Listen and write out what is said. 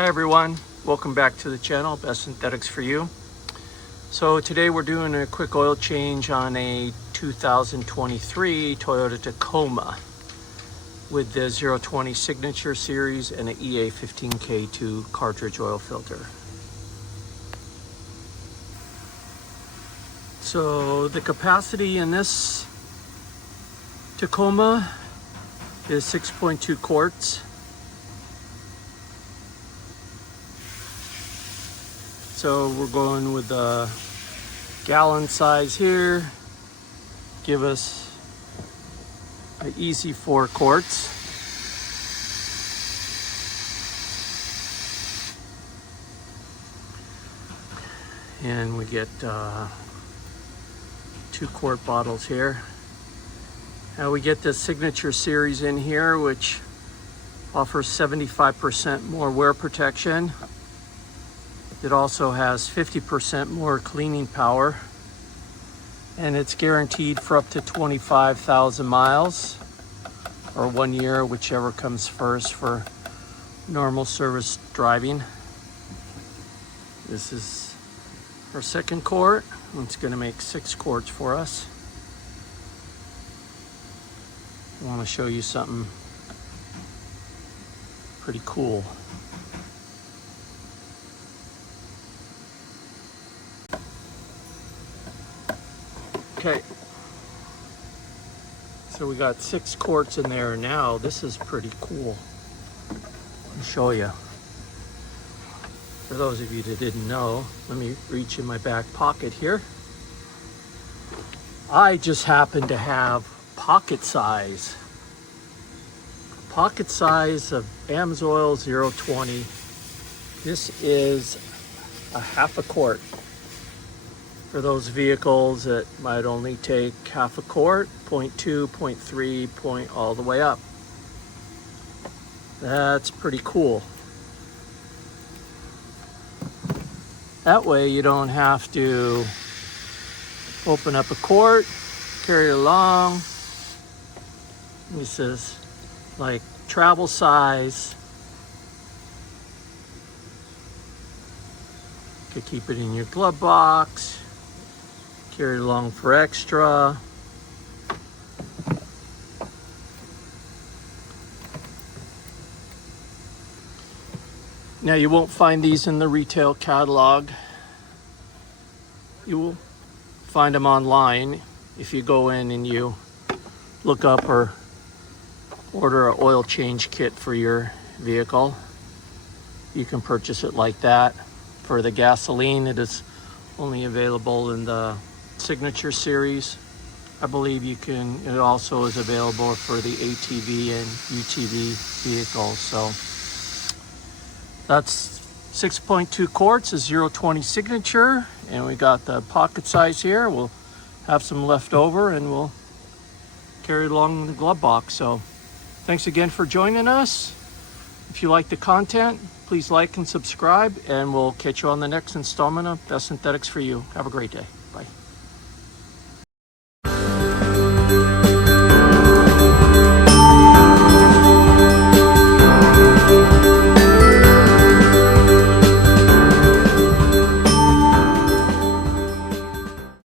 Hi everyone, welcome back to the channel, Best Synthetics for You. So today we're doing a quick oil change on a 2023 Toyota Tacoma with the 0W-20 Signature Series and an EA15K2 cartridge oil filter. So the capacity in this Tacoma is 6.2 quarts. So we're going with the gallon size here. Give us an easy 4 quarts. And we get 2 quart bottles here. Now we get the Signature Series in here, which offers 75% more wear protection. It also has 50% more cleaning power, and it's guaranteed for up to 25,000 miles or 1 year, whichever comes first for normal service driving. This is our second quart. It's going to make 6 quarts for us. I want to show you something pretty cool. Okay, so we got 6 quarts in there now. This is pretty cool. Let me show you. For those of you that didn't know, let me reach in my back pocket here. I just happen to have pocket size of AMSOIL 0W-20. This is a half a quart. For those vehicles that might only take half a quart, 0.2, 0.3, all the way up. That's pretty cool. That way you don't have to open up a quart, carry it along. This is like travel size. You could keep it in your glove box. Carry it along for extra. Now you won't find these in the retail catalog. You will find them online if you go in and you look up or order an oil change kit for your vehicle. You can purchase it like that. For the gasoline, it is only available in the Signature Series. I believe it also is available for the ATV and UTV vehicles. So that's 6.2 quarts, is 0W-20 Signature, and we got the pocket size here. We'll have some left over and we'll carry it along in the glove box. So thanks again for joining us. If you like the content, please like and subscribe, and we'll catch you on the next installment of Best Synthetics for You. Have a great day.